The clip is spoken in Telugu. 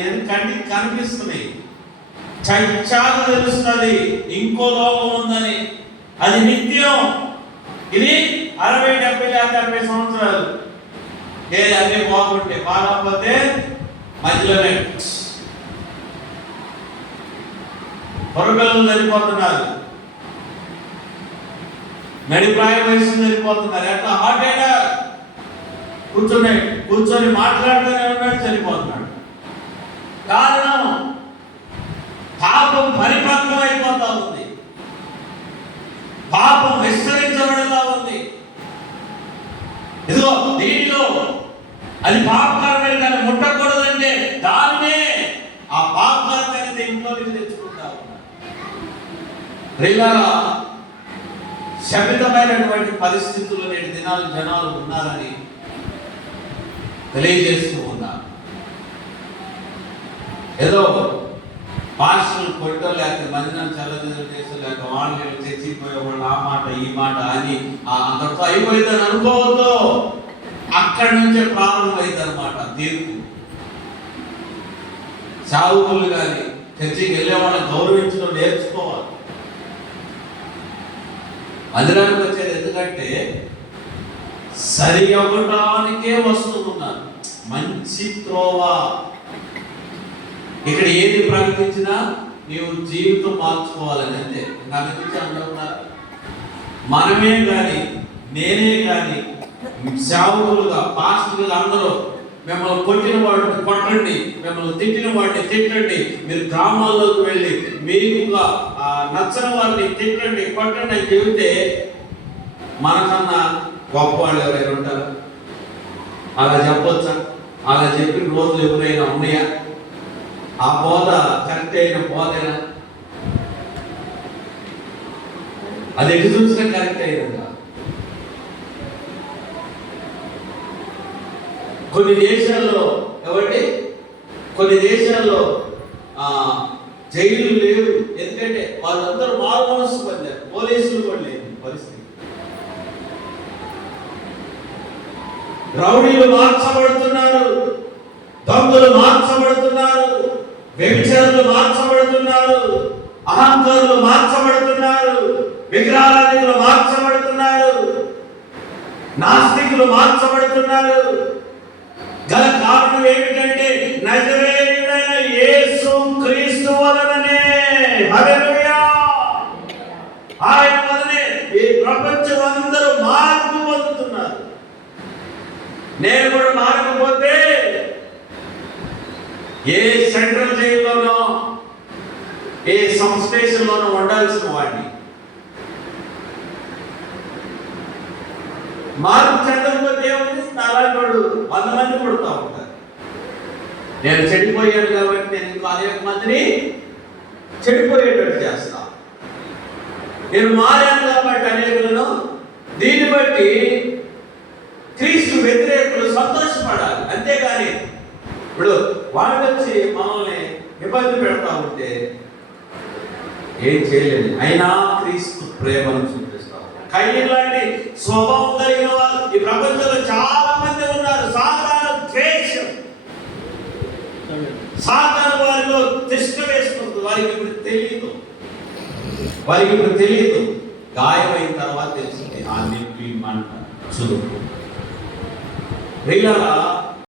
అని కంటికి కనిపిస్తున్నాయి చచ్చాక తెలుస్తుంది. ఇంకో లోకం ఉందని. అది నిత్యం. ఇది అరవై డెబ్బై లేక అరవై సంవత్సరాలు. ఏ అన్ని బాగుంటే బాగకపోతే మధ్యలోనే పొరగలు చనిపోతున్నారు నడిప్రాయ వయసు చనిపోతున్నారు ఎట్లా? Heart attack. కూర్చొని కూర్చొని మాట్లాడుతూనే ఉన్నాడు చనిపోతున్నాడు ఇదిగో దీనిలో అది పాపకరమైన దాన్ని ముట్టకూడదంటే దానినే ఆ పాపకరమైన దీంట్లోకి తెచ్చుకుంటా ఉన్నారు ప్రియులారా, శపితమైనటువంటి పరిస్థితుల్లో నేటి దినాలు జనాలు ఉన్నారని తెలియజేస్తూ ఉన్నారు ఏదో పాస్టర్లు కొట్టో లేక మందిరం చల్లదిన చేసో లేక వాళ్ళు చచ్చిపోయేవాళ్ళు ఆ మాట ఈ మాట అని ఆ అంతటితో అయిపోయిందని అనుకోవద్దు. అక్కడి నుంచే ప్రారంభమైంది అనమాట తీర్పు. సావుకులు కానీ చర్చికి వెళ్ళే వాళ్ళని గౌరవించడం నేర్చుకోవాలి. మందిరానికి వచ్చేది ఎందుకంటే సరి అవ్వడానికే వస్తున్నారు మంచి త్రోవ. ఇక్కడ ఏది ప్రకటించినా నీవు జీవితం మార్చుకోవాలని అంతే. ప్రకటించి అంటున్నారు మనమే కానీ నేనే కానీ సేవకులుగా పాస్టర్లుగా అందరూ మిమ్మల్ని కొట్టిన వాడిని కొట్టండి మిమ్మల్ని తిట్టిన వాడిని తిట్టండి మీరు గ్రామాల్లోకి వెళ్ళి మీకుగా ఆ, నచ్చని వారిని తిట్టండి కొట్టండి అని చెబితే మనకన్నా గొప్ప వాళ్ళు ఎవరైనా ఉంటారు? అలా చెప్పొచ్చా? అలా చెప్పిన రోజులు ఎవరైనా ఉన్నాయా? ఆ బోధ కరెక్ట్ అయిన బోధేనా? అది ఎటు చూసినా కరెక్ట్ అయినదా? కొన్ని దేశాల్లో ఎవరి కొన్ని దేశాల్లో ఆ, జైలు లేవు. ఎందుకంటే వాళ్ళందరూ మారు మనసు పొందారు. పోలీసులు కూడా లేదు పరిస్థితి. రౌడీలు మార్చబడుతున్నారు. దొంగలు మార్చబడుతున్నారు. వ్యభిచారులు మార్చబడుతున్నారు అహంకారులు మార్చబడుతున్నారు విగ్రహారాధికులు మార్చబడుతున్నారు నాస్తికులు మార్చబడుతున్నారు. గల కారణం ఏమిటంటే నజరేయుడైన యేసు క్రీస్తు వలననే. హల్లెలూయా! ఆయన వలనే ఈ ప్రపంచం అందరూ మార్పు పొందుతున్నారు. నేను కూడా మారకపోతే ఏ సెంట్రల్ జైల్లోనో ఏ సబ్ ఉండాల్సిన వాడిని. మార్పు చెందకపోతే దేవుడు అలాంటి వాడు వంద మంది పుడతా ఉంటారు. నేను చెడిపోయాడు కాబట్టి నేను ఇంకో అనేక మందిని చెడిపోయేటట్టు చేస్తా. నేను మారాను కాబట్టి అనేకులను దీన్ని బట్టి క్రీస్తు వ్యతిరేకులు సంతోషపడాలి. అంతేగాని ఇప్పుడు వాళ్ళు వచ్చి మనల్ని ఇబ్బంది పెడతా ఉంటే ఏం చేయలేదు అయినా క్రీస్తు ప్రేమను చూపిస్తాం కయ్యం లాంటి స్వభావం కలిగిన వారు ఈ ప్రపంచంలో చాలా మంది ఉన్నారు. సాధారణ ద్వేషం. సాధారణ వారిలో తిష్ట వేసుకుంటుంది. వారికి ఇప్పుడు తెలియదు వారికి ఇప్పుడు తెలియదు గాయమైన తర్వాత తెలిసింది ఆ నొప్పి మంట చురుకు. ప్రియులారా